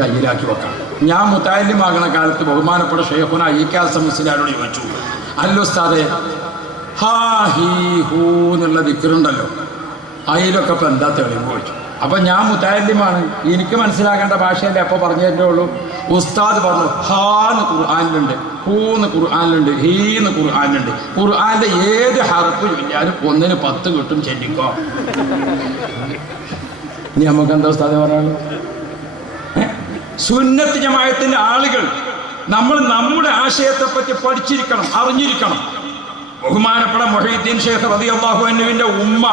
കയ്യിലാക്കി വെക്കണം. ഞാൻ മുത്താലിമാകണ കാലത്ത് ബഹുമാനപ്പെട്ട ഷെയ്ഖുന ഈക്കാസം മുസ്ലിയാരോട് ചോദിച്ചു, അല്ലോ ഉസ്താദേ, ഹാ ഹീ ഹൂ എന്നുള്ള ദിക്റുണ്ടല്ലോ, അതിലൊക്കെ ഇപ്പം എന്താ തെളിവ് ചോദിച്ചു. അപ്പം ഞാൻ മുത്താലിമാണ്, എനിക്ക് മനസ്സിലാക്കേണ്ട ഭാഷയല്ലേ അപ്പോൾ പറഞ്ഞു തരേ ഉള്ളൂ. ഉസ്താദ് പറഞ്ഞു, ഹാന്ന് ഖുർആനിലുണ്ട്, ഹൂന്ന് ഖുർആനിലുണ്ട്, ഹീന്ന് ഖുർആനിലുണ്ട്. ഖുർആന്റെ ഏത് ഹർഫ് ചൊല്ലിയാലും 1-ന് 10 കിട്ടും, ചെല്ലിക്കോ. ഇനി നമുക്കെന്താ ഉസ്താദ് പറയാനുള്ളത്? സുന്നത്ത് ജമാഅത്തിന്റെ ആളുകൾ നമ്മൾ നമ്മുടെ ആശയത്തെ പറ്റി പഠിച്ചിരിക്കണം, അറിഞ്ഞിരിക്കണം. ബഹുമാനപ്പെട്ട മുഹീദ്ദീൻ ഷേഖ് റളിയല്ലാഹു അൻഹുവിന്റെ ഉമ്മ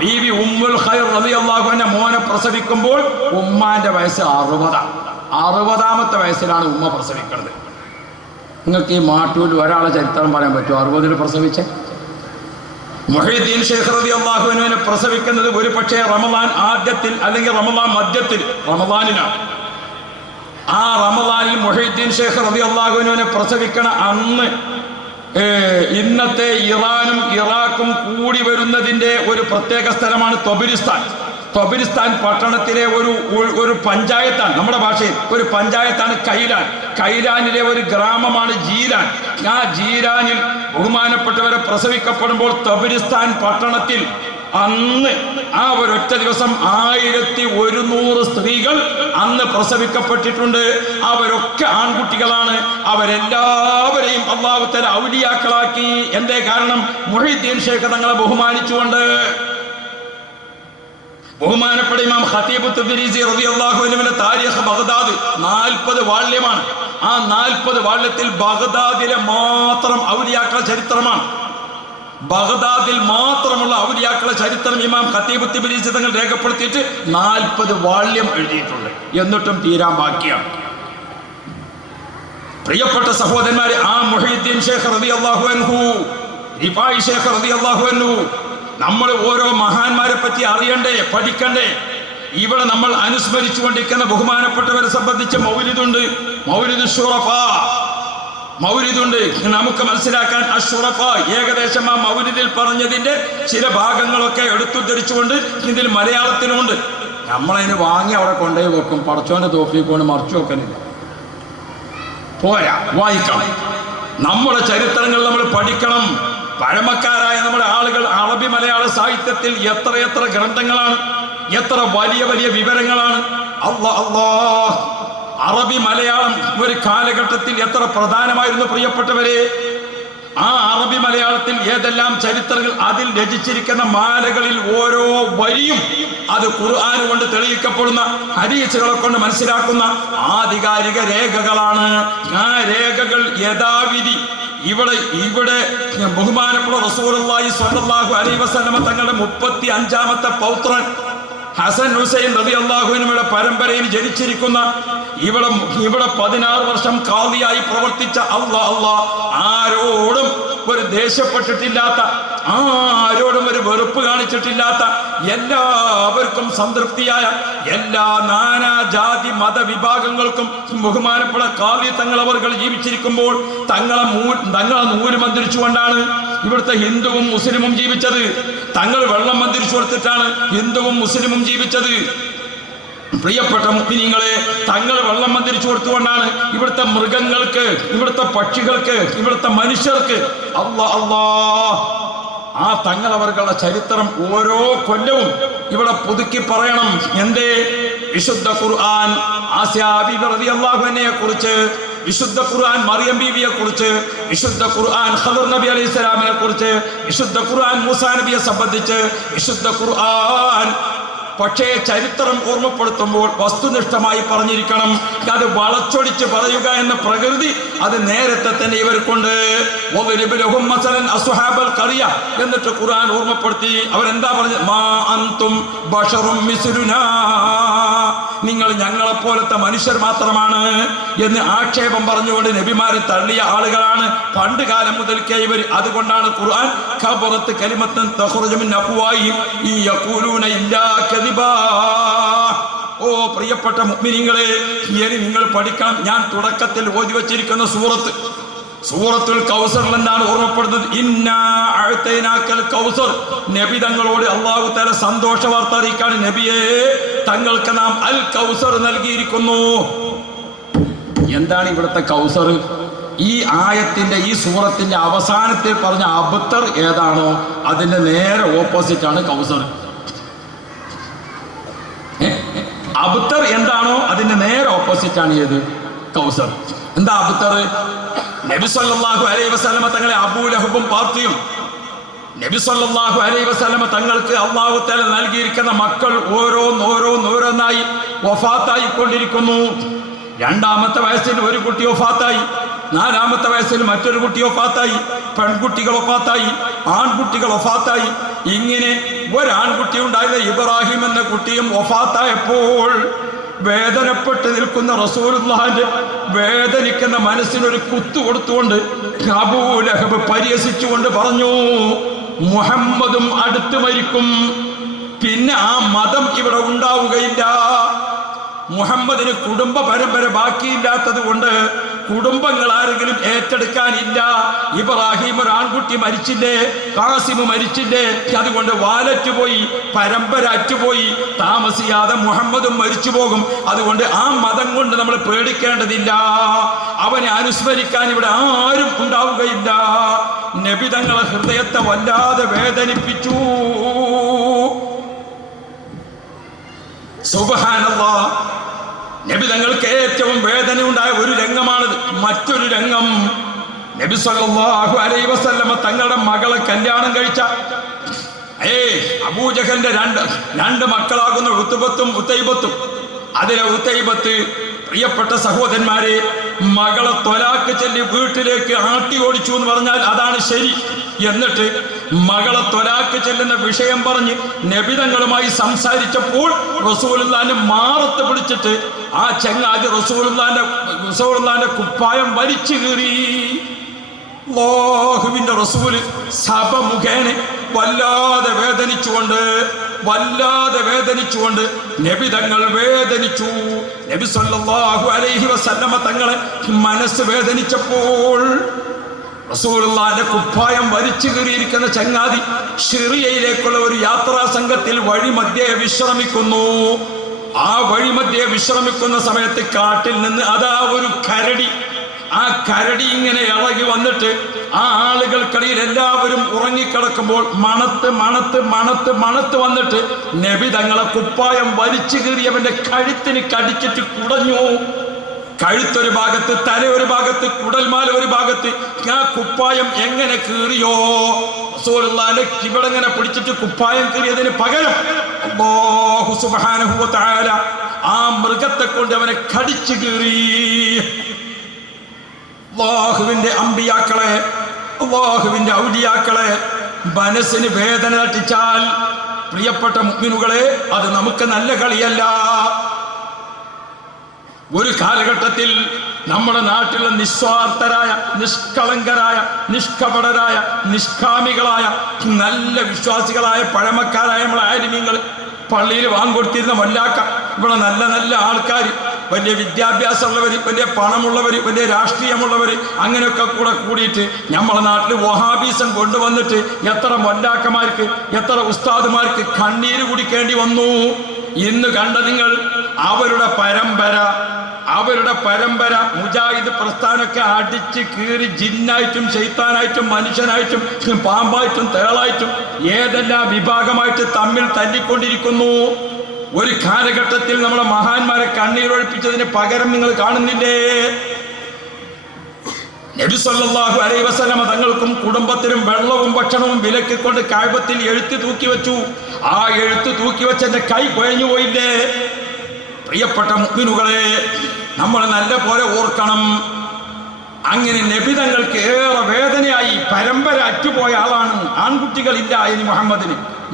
ബീവി ഉമ്മുൽ ഖൈർ റളിയല്ലാഹു അൻഹ മോനെ പ്രസവിക്കുമ്പോൾ ഉമ്മാന്റെ വയസ്സ് 60-ാമത്തെ വയസ്സിലാണ് ഉമ്മ പ്രസവിക്കുന്നത്. നിങ്ങൾക്ക് ഈ മാട്ടൂൽ ഒരാളെ ചരിത്രം പറയാൻ പറ്റുമോ 60-ൽ പ്രസവിച്ച? മുഹീദ്ദീൻ ഷേഖ് റളിയല്ലാഹു അൻഹുവിനെ പ്രസവിക്കുന്നത് ഒരു പക്ഷേ റമദാൻ ആദ്യത്തിൽ അല്ലെങ്കിൽ റമദാൻ മധ്യത്തിൽ, റമദാനിലാണ്. ആ റമദാനിൽ മുഹീദ്ദീൻ ഷേഖ് റളിയല്ലാഹു അൻഹുവിനെ പ്രസവിക്കണ അന്ന് ഇന്നത്തെ ഇറാനും ഇറാഖും കൂടി വരുന്നതിൻ്റെ ഒരു പ്രത്യേക സ്ഥലമാണ് ത്വബരിസ്ഥാൻ. ത്വബരിസ്ഥാൻ പട്ടണത്തിലെ ഒരു പഞ്ചായത്താണ്, നമ്മുടെ ഭാഷയിൽ ഒരു പഞ്ചായത്താണ് കൈലാൻ. കൈലാനിലെ ഒരു ഗ്രാമമാണ് ജീലാൻ. ആ ജീലാനിൽ ബഹുമാനപ്പെട്ടവരെ പ്രസവിക്കപ്പെടുമ്പോൾ ത്വബരിസ്ഥാൻ പട്ടണത്തിൽ അന്ന് ആ ഒരൊറ്റ ദിവസം 1100 സ്ത്രീകൾ അന്ന് പ്രസവിക്കപ്പെട്ടിട്ടുണ്ട്. അവരൊക്കെ ആൺകുട്ടികളാണ്. അവരെല്ലാവരെയും അല്ലാഹു തആല ഔലിയാക്കളാക്കി. എന്തേ കാരണം? മുഹീദ്ദീൻ ഷേഖ് തങ്ങളെ ബഹുമാനിച്ചുകൊണ്ട്. ബഹുമാനപ്പെട്ട ഇമാം ഖതീബ് തുബ്രീസി റളിയല്ലാഹു അൻഹുവിന്റെ താരീഖ് ബഗ്ദാദ് 40 വാള്യമാണ്. ആ 40 വാള്യത്തിൽ ബഗ്ദാദിലെ മാത്രം ഔലിയാക്കളുടെ ചരിത്രമാണ്. ബഗ്ദാദിൽ മാത്രമുള്ള ഔലിയാക്കളുടെ ചരിത്രം ഇമാം ഖതീബ് തുബ്രീസി തങ്ങൾ രേഖപ്പെടുത്തിയിട്ട് 40 വാള്യം എഴുതിയിട്ടുണ്ട്. എന്നിട്ടും തീരാൻ ബാക്കിയാണ്. പ്രിയപ്പെട്ട സഹോദരന്മാരെ, ആ മുഹീദ്ദീൻ ഷേഖ് റളിയല്ലാഹു അൻഹു, റിഫായി ഷേഖ് റളിയല്ലാഹു അൻഹു, നമ്മൾ ഓരോ മഹാന്മാരെ പറ്റി അറിയണ്ടേ, പഠിക്കണ്ടേ? ഇവിടെ നമ്മൾ അനുസ്മരിച്ചുകൊണ്ടിരിക്കുന്ന ബഹുമാനപ്പെട്ടവരെ സംബന്ധിച്ച് മൗലിദുണ്ട്, മൗലിദ് ശുറഫാ, മൗലിദുണ്ട്. നമുക്ക് മനസ്സിലാക്കാൻ അഷ്റഫ ഏകദേശം ആ മൗലിദിൽ പറഞ്ഞതിന്റെ ചില ഭാഗങ്ങളൊക്കെ എടുത്തുദ്ധരിച്ചുകൊണ്ട് ഇതിൽ മലയാളത്തിലുമുണ്ട്. നമ്മളതിന് വാങ്ങി അവിടെ കൊണ്ടുപോയി വെക്കും. പടച്ചോന്റെ തോഫീക്ക് കൊണ്ട് മറിച്ചു വെക്കണില്ല, പോരാ, വായിക്കണം. നമ്മുടെ ചരിത്രങ്ങൾ നമ്മൾ പഠിക്കണം. പഴമക്കാരായ നമ്മുടെ ആളുകൾ അറബി മലയാള സാഹിത്യത്തിൽ എത്ര ഗ്രന്ഥങ്ങളാണ്, എത്ര വലിയ വലിയ വിവരങ്ങളാണ്. അല്ലാഹ്, അറബി മലയാളം ഒരു കാലഘട്ടത്തിൽ എത്ര പ്രധാനമായിരുന്നു പ്രിയപ്പെട്ടവരെ. ആ അറബി മലയാളത്തിൽ ഏതെല്ലാം ചരിത്രങ്ങൾ, അതിൽ രചിച്ചിരിക്കുന്ന മാലകളിൽ ഓരോ വരിയും അത് ഖുർആൻ കൊണ്ട് തെളിയിക്കപ്പെടുന്ന, ഹദീസുകളെ കൊണ്ട് മനസ്സിലാക്കുന്ന ആധികാരിക രേഖകളാണ്. ആ രേഖകൾ യഥാവിധി ഇവിടെ ബഹുമാനപ്പെട്ട റസൂലുള്ളാഹി സ്വല്ലല്ലാഹു അലൈഹി വസല്ലമ തങ്ങളുടെ 35-ാമത്തെ പൗത്രൻ ഹസൻ ഹുസൈൻ റളിയല്ലാഹു അൻഹുവിന്റെ പരമ്പരയിൽ ജനിച്ചിരിക്കുന്ന, ഇവിടെ 16 വർഷം ഖാദിയായി പ്രവർത്തിച്ച ആരോടും ഒരു ദേഷ്യപ്പെട്ടിട്ടില്ലാത്ത, ആരോടും ഒരു വെറുപ്പ് കാണിച്ചിട്ടില്ലാത്ത, എല്ലാവർക്കും സംതൃപ്തിയായ, എല്ലാ നാനാജാതി മതവിഭാഗങ്ങൾക്കും ബഹുമാനപ്പെട്ട ഖാദി തങ്ങൾ അവർ ജീവിച്ചിരിക്കുമ്പോൾ തങ്ങളെ നൂല് മന്ത്രിച്ചുകൊണ്ടാണ് ഇവിടുത്തെ ഹിന്ദുവും മുസ്ലിമും ജീവിച്ചത്. തങ്ങൾ വെള്ളം മന്ത്രിച്ചു കൊടുത്തിട്ടാണ് ഹിന്ദുവും മുസ്ലിമും ജീവിച്ചത്. പ്രിയപ്പെട്ട മുഅ്മിനീങ്ങളെ, തങ്ങൾ വെള്ളം മന്ത്രിച്ചു കൊടുത്തുകൊണ്ടാണ് ഇവിടുത്തെ മൃഗങ്ങൾക്ക്, ഇവിടുത്തെ പക്ഷികൾക്ക്, ഇവിടുത്തെ മനുഷ്യർക്ക് ആ തങ്ങളവർക്കുള്ള ചരിത്രം ഓരോ കൊല്ലവും ഇവിടെ പുതുക്കി പറയണം. എന്തേ? വിശുദ്ധ ഖുർആൻ ആസിയ ബീബി റളിയല്ലാഹു അൻഹയെ കുറിച്ച്, വിശുദ്ധ ഖുർആൻ മറിയം ബീവിയെ കുറിച്ച്, വിശുദ്ധ ഖുർആൻ ഖദർ നബി അലൈഹി സ്വലാമിനെ കുറിച്ച്, വിശുദ്ധ ഖുർആൻ മൂസാ നബിയെ സംബന്ധിച്ച്, വിശുദ്ധ ഖുർആൻ. പക്ഷേ ചരിത്രം ഓർമ്മപ്പെടുത്തുമ്പോൾ വസ്തുനിഷ്ഠമായി പറഞ്ഞിരിക്കണം. അത് വളച്ചൊടിച്ച് പറയുക എന്ന പ്രകൃതി അത് നേരത്തെ തന്നെ ഇവർക്കുണ്ട്. എന്നിട്ട് ഖുർആൻ ഓർമ്മപ്പെടുത്തി. അവരെന്താ പറഞ്ഞത്? മാ അൻതും ബശറും മിസ്ലുനാ, നിങ്ങൾ ഞങ്ങളെപ്പോലത്തെ മനുഷ്യർ മാത്രമാണ് എന്ന് ആക്ഷേപം പറഞ്ഞുകൊണ്ട് നബിമാരെ തള്ളിയ ആളുകളാണ് പണ്ട് കാലം മുതൽക്കേ ഇവർ. അതുകൊണ്ടാണ് ഖുർആൻ ഖബറത്ത് കലിമത്തൻ തഖ്റുജു മിൻ അഫ്വാഹിഹിം യഖൂലൂന ഇല്ലാ കദിബാ. ഓ പ്രിയപ്പെട്ട മുഅ്മിനീങ്ങളെ, ഇനി നിങ്ങൾ പഠിക്കണം. ഞാൻ തുടക്കത്തിൽ ഓതി വച്ചിരിക്കുന്ന സൂറത്തുൽ കൗസറിൽ എന്താണ് ഓർമ്മപ്പെടുന്നത്? ഇന്നാ അഅ്തൈനാക്കൽ കൗസർ. നബി തങ്ങളോട് അല്ലാഹു തആല സന്തോഷ വാർത്ത അറിയിക്കാണ്. നബിയെ, തങ്ങൾക്ക് നാം അൽ കൗസർ നൽകിയിരിക്കുന്നു. എന്താണ് ഇവിടുത്തെ കൗസർ? ഈ ആയത്തിന്റെ ഈ സൂറത്തിന്റെ അവസാനത്തിൽ പറഞ്ഞ അബ്തർ ഏതാണോ അതിന്റെ നേരെ ഓപ്പോസിറ്റ് ആണ് കൗസർ. അബ്തർ എന്താണോ അതിന്റെ നേരെ ഓപ്പോസിറ്റ് ആണ് ഏത്? കൗസർ. എന്താ അബ്തർ? നബി സല്ലല്ലാഹു അലൈഹി വസല്ലമ തങ്ങളെ അബൂലഹബും പാർട്ടിയും നബി സല്ലല്ലാഹു അലൈഹി വസല്ലമ തങ്ങൾക്ക് അല്ലാഹു തആല നൽകിയിരിക്കുന്ന മക്കൾ ഓരോന്നായി വഫാത്തായി കൊണ്ടിരിക്കുന്നു. 2-ാമത്തെ വയസ്സിൽ ഒരു കുട്ടി വഫാത്തായി, 4-ാമത്തെ വയസ്സിൽ മറ്റൊരു കുട്ടി വഫാത്തായി, പെൺകുട്ടികൾ വഫാത്തായി, ആൺകുട്ടികൾ വഫാത്തായി. ഇങ്ങനെ ഒരാൺകുട്ടി ഉണ്ടായിരുന്ന ഇബ്രാഹിം എന്ന കുട്ടിയും വഫാത്തായപ്പോൾ വേദനപ്പെട്ട് നിൽക്കുന്ന റസൂലുള്ളാഹിന്റെ വേദനിക്കുന്ന മനസ്സിനൊരു കുത്തു കൊടുത്തുകൊണ്ട് അബൂ ലഹബ് പരിഹസിച്ചുകൊണ്ട് പറഞ്ഞു, മുഹമ്മദും അടുത്ത് മരിക്കും, പിന്നെ ആ മതം ഇവിടെ ഉണ്ടാവുകയില്ല. മുഹമ്മദിന് കുടുംബ പരമ്പര ബാക്കിയില്ലാത്തത് കൊണ്ട് കുടുംബങ്ങൾ ആരെങ്കിലും ഏറ്റെടുക്കാനില്ല. ഇബ്രാഹിം ഒരു ആൺകുട്ടി മരിച്ചില്ലേ, ഖാസിം മരിച്ചില്ലേ, അതുകൊണ്ട് വാലറ്റുപോയി, പരമ്പര അറ്റുപോയി. താമസിയാതെ മുഹമ്മദും മരിച്ചു പോകും. അതുകൊണ്ട് ആ മതം കൊണ്ട് നമ്മൾ പേടിക്കേണ്ടതില്ല. അവനെ അനുസ്മരിക്കാൻ ഇവിടെ ആരും ഉണ്ടാവുകയില്ല. നബി തങ്ങളെ ഹൃദയത്തെ വല്ലാതെ വേദനിപ്പിച്ചു. സുബ്ഹാനല്ലാഹ്. നബി തങ്ങൾക്ക് ഏറ്റവും വേദന ഉണ്ടായ ഒരു രംഗമാണിത്. മറ്റൊരു രംഗം, നബി സല്ലല്ലാഹു അലൈഹി വസല്ലമ തങ്ങളുടെ മകളെ കല്യാണം കഴിച്ച അബൂജഹലിന്റെ രണ്ട് മക്കളാകുന്ന ഉത്ബത്തും ഉത്തൈബത്തും. അതിലെ ഉത്തൈബത്ത്, പ്രിയപ്പെട്ട സഹോദരന്മാരെ, മകളെ ത്വലാക്ക് ചൊല്ലി വീട്ടിലേക്ക് ആട്ടി ഓടിച്ചു എന്ന് പറഞ്ഞാൽ അതാണ് ശരി. എന്നിട്ട് മകളെ ത്വലാക്ക് ചെല്ലുന്ന വിഷയം പറഞ്ഞ് നബിതങ്ങളുമായി സംസാരിച്ചപ്പോൾ റസൂലുള്ളാഹിന്റെ മാറത്ത് പിടിച്ചിട്ട് ആ ചങ്ങാതി റസൂലുള്ളാഹിന്റെ കുപ്പായം വലിച്ചു കീറി. അല്ലാഹുവിന്റെ റസൂല് സഭ മുഖേന വല്ലാതെ വേദനിച്ചുകൊണ്ട് നബി തങ്ങൾ വേദനിച്ചു. നബി സല്ലല്ലാഹു അലൈഹി വസല്ലമ തങ്ങളെ മനസ്സ് വേദനിച്ചപ്പോൾ റസൂലുള്ളാഹിന്റെ കുപ്പായം വലിച്ചു കീറിയിരിക്കുന്ന ചങ്ങാതി സിറിയയിലേക്കുള്ള ഒരു യാത്രാ സംഘത്തിൽ വഴിമധ്യേ വിശ്രമിക്കുന്നു. ആ വഴിമധ്യേ വിശ്രമിക്കുന്ന സമയത്ത് കാട്ടിൽ നിന്ന് അതാ ഒരു കരടി. ആ കരടി ഇങ്ങനെ ഇളകി വന്നിട്ട് ആ ആളുകൾക്കിടയിൽ എല്ലാവരും ഉറങ്ങിക്കിടക്കുമ്പോൾ മണത്ത് വന്നിട്ട് നബി തങ്ങളെ കുപ്പായം വലിച്ചു കീറിയവന്റെ കഴുത്തിന് കടിച്ചിട്ട് കുടഞ്ഞു. കഴുത്തൊരു ഭാഗത്ത്, തല ഒരു ഭാഗത്ത്, കുടൽമാല ഒരു ഭാഗത്ത്. ആ കുപ്പായം എങ്ങനെ കീറിയോ, റസൂലുള്ളാഹിന്റെ കിബിടങ്ങനെ പിടിച്ചിട്ട് കുപ്പായം കീറിയതിന് പകരം അല്ലാഹു സുബ്ഹാനഹു വ തആല ആ മൃഗത്തെ കൊണ്ട് അവനെ കടിച്ചു കീറി. അല്ലാഹുവിന്റെ അമ്പിയാക്കളെ, അല്ലാഹുവിന്റെ ഔലിയാക്കളെ മനസ്സിന് വേദന തട്ടിച്ചാൽ, പ്രിയപ്പെട്ട മുഅ്മിനുകളെ, അത് നമുക്ക് നല്ല കളിയല്ല. ഒരു കാലഘട്ടത്തിൽ നമ്മുടെ നാട്ടിലെ നിസ്വാർത്ഥരായ, നിഷ്കളങ്കരായ, നിഷ്കപടരായ, നിഷ്കാമികളായ, നല്ല വിശ്വാസികളായ പഴമക്കാരായ നമ്മളെ ആലിമീങ്ങൾ, പള്ളിയിൽ വാങ്ങിക്കൊടുത്തിരുന്ന വല്ലാക്ക, ഇവിടെ നല്ല നല്ല ആൾക്കാർ, വലിയ വിദ്യാഭ്യാസമുള്ളവർ, വലിയ പണമുള്ളവർ, വലിയ രാഷ്ട്രീയമുള്ളവർ, അങ്ങനെയൊക്കെ കൂടിയിട്ട് നമ്മളെ നാട്ടിൽ വഹാബീസം കൊണ്ടുവന്നിട്ട് എത്ര വല്ലാക്കന്മാർക്ക്, എത്ര ഉസ്താദുമാർക്ക് കണ്ണീര് കുടിക്കേണ്ടി വന്നു. ഇന്ന് കണ്ട നിങ്ങൾ അവരുടെ പരമ്പര മുജാഹിദ് പ്രസ്ഥാനമൊക്കെ അടിച്ച് കീറി ജിന്നായിട്ടും ശൈത്താനായിട്ടും മനുഷ്യനായിട്ടും പാമ്പായിട്ടും തേളായിട്ടും ഏതെല്ലാം വിഭാഗമായിട്ട് തമ്മിൽ തല്ലിക്കൊണ്ടിരിക്കുന്നു. ഒരു കാലഘട്ടത്തിൽ നമ്മളെ മഹാന്മാരെ കണ്ണീരൊഴിപ്പിച്ചതിന് പകരം നിങ്ങൾ കാണുന്നില്ലേ? നബി സല്ലല്ലാഹു അലൈഹി വസല്ലമ തങ്ങൾക്കും കുടുംബത്തിനും വെള്ളവും ഭക്ഷണവും വിലക്കിക്കൊണ്ട് കഅബത്തിൽ എഴുത്ത് തൂക്കി വെച്ചു. ആ എഴുത്ത് തൂക്കി വെച്ചെന്റെ കൈ കുഴഞ്ഞു പോയില്ലേ? പ്രിയപ്പെട്ട മുഅ്മിനുകളെ, നമ്മൾ നല്ല പോലെ ഓർക്കണം. അങ്ങനെ നബി തങ്ങൾക്ക് ഏറെ വേദനയായി. പരമ്പര അറ്റുപോയ ആളാണ്, ആൺകുട്ടികളില്ല ഇനി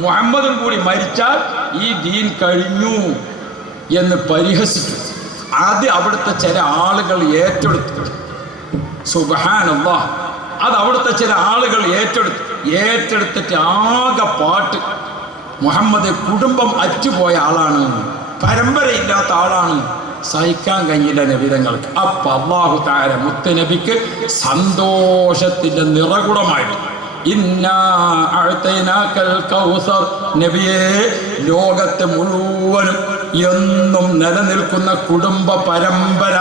മുഹമ്മദും കൂടി മരിച്ചാൽ ഈ ദീൻ കഴിഞ്ഞു എന്ന് പരിഹസിച്ചു. അത് അവിടുത്തെ ചില ആളുകൾ ഏറ്റെടുത്തു. സുബ്ഹാനല്ലാഹ്. അത് അവിടുത്തെ ചില ആളുകൾ ഏറ്റെടുത്തിട്ട് ആകെ പാട്ട്, മുഹമ്മദ് കുടുംബം അറ്റുപോയ ആളാണ്, പരമ്പരയില്ലാത്ത ആളാണ്, സഹിക്കാൻ കഴിയില്ല നബിതങ്ങൾക്ക്. അപ്പൊ അല്ലാഹു തആല മുത്തുനബിക്ക് സന്തോഷത്തിന്റെ നിറകുടമായിട്ട് ഇന്നാ അഅ്തൈനാകൽ കൗസർ, നബിയെ, ലോകത്ത് മുഴുവനും എന്നും നിലനിൽക്കുന്ന കുടുംബ പരമ്പര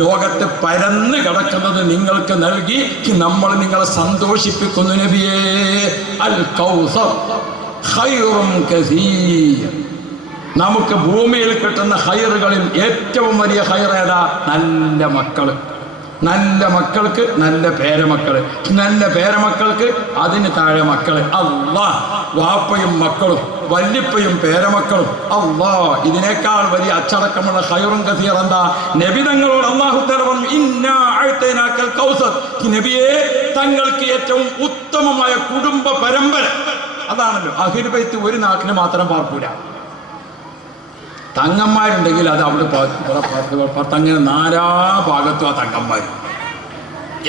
ലോകത്ത് പരന്ന് കിടക്കുന്നത് നിങ്ങൾക്ക് നൽകി നമ്മൾ നിങ്ങളെ സന്തോഷിപ്പിക്കുന്നു നബിയേ. അൽ കൗസർ ഖൈറുൻ കസീർ. നമുക്ക് ഭൂമിയിൽ കിട്ടുന്ന ഖൈറുകളിൽ ഏറ്റവും വലിയ ഖൈർ ഏതാ? നല്ല മക്കള്. നല്ല മക്കൾക്ക് നല്ല പേരമക്കള്, നല്ല പേരമക്കൾക്ക് അതിന് താഴെ മക്കള്. അല്ലാ, വാപ്പയും മക്കളും വല്യപ്പയും പേരമക്കളും. അല്ലാ, ഇതിനേക്കാൾ വലിയ അച്ചടക്കമുള്ള ഖൈറുൻ കസീർ എന്താ? നബി തങ്ങളോട് അല്ലാഹു തആല പറഞ്ഞു, ഇന്നാ അഅ്തൈനാക്കൽ കൗസർ. നബിയെ, തങ്ങൾക്ക് ഏറ്റവും ഉത്തമമായ കുടുംബ പരമ്പര അതാണല്ലോ. അഹ്ലു ബൈത്ത് ഒരു നാട്ടിന് മാത്രം പാർക്കൂല. തങ്ങന്മാരുണ്ടെങ്കിൽ അത് അവിടെ അങ്ങനെ നാലാ ഭാഗത്തും ആ തങ്ങന്മാർ,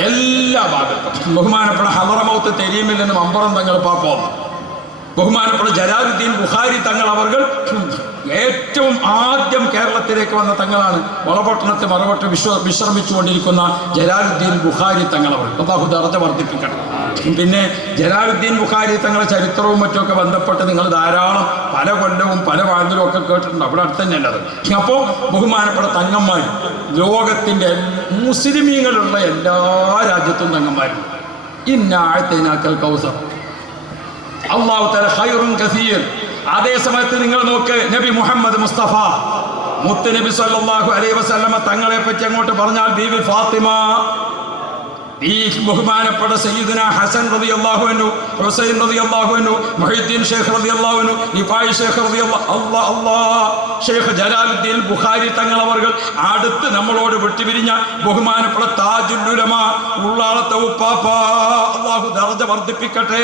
എല്ലാ ഭാഗത്തും. ബഹുമാനപ്പെട്ട ഹളറമൗത്ത് തെരീമിൽ നിന്ന് മമ്പറം തങ്ങൾ പാപ്പം, ബഹുമാനപ്പെട്ട ജലാലുദ്ദീൻ ബുഖാരി തങ്ങൾ അവർ ഏറ്റവും ആദ്യം കേരളത്തിലേക്ക് വന്ന തങ്ങളാണ്. വളപട്ടണത്ത് മറവട്ട് വിശ്രമിച്ചുകൊണ്ടിരിക്കുന്ന ജലാലുദ്ദീൻ ബുഖാരി തങ്ങൾ അവർ. അല്ലാഹു ദർജ വർദ്ധിപ്പിക്കട്ടെ. പിന്നെ ജലാലുദ്ദീൻ ബുഖാരി തങ്ങളുടെ ചരിത്രവും മറ്റുമൊക്കെ ബന്ധപ്പെട്ട് നിങ്ങൾ ധാരാളം പല കൊല്ലവും പല വാഴ്ന്നലും ഒക്കെ കേട്ടിട്ടുണ്ട്. അവിടെ അടുത്ത് തന്നെ അല്ലത്. അപ്പോൾ ബഹുമാനപ്പെട്ട തങ്ങന്മാർ, ലോകത്തിൻ്റെ മുസ്ലിമീങ്ങളുള്ള എല്ലാ രാജ്യത്തും തങ്ങന്മാരും. ഇന്നാ അഅ്തൈനാക്കൽ കൗസർ. അല്ലാഹു തആല ഖൈറുൻ കസീർ. അതേ സമയത്ത് നിങ്ങൾ നോക്ക്, നബി മുഹമ്മദ് മുസ്തഫ മുത്ത് നബി സല്ലല്ലാഹു അലൈഹി വസല്ലമ തങ്ങളെ പറ്റി അങ്ങോട്ട് പറഞ്ഞാൽ ബീവി ഫാത്തിമ, ഈ ബഹുമാനപ്പെട്ട സയ്യിദുന ഹസൻ റളിയല്ലാഹു അൻഹു, ഹുസൈൻ റളിയല്ലാഹു അൻഹു, മുഹീദ്ദീൻ ഷേഖ് റളിയല്ലാഹു അൻഹു, റിഫായി ഷേഖ് റളിയല്ലാഹു, ഷേഖ് ജലാലുദ്ദീൻ ബുഖാരി തങ്ങൾ അവർ അടുത്ത് നമ്മളോട് വിട്ടുപിരിഞ്ഞ ബഹുമാനപ്പെട്ട താജുൽ ഉലമാ ഉള്ളാളത്തെ ഉപ്പാപ്പ, അല്ലാഹു ദർജ വർദ്ധിപ്പിക്കട്ടെ.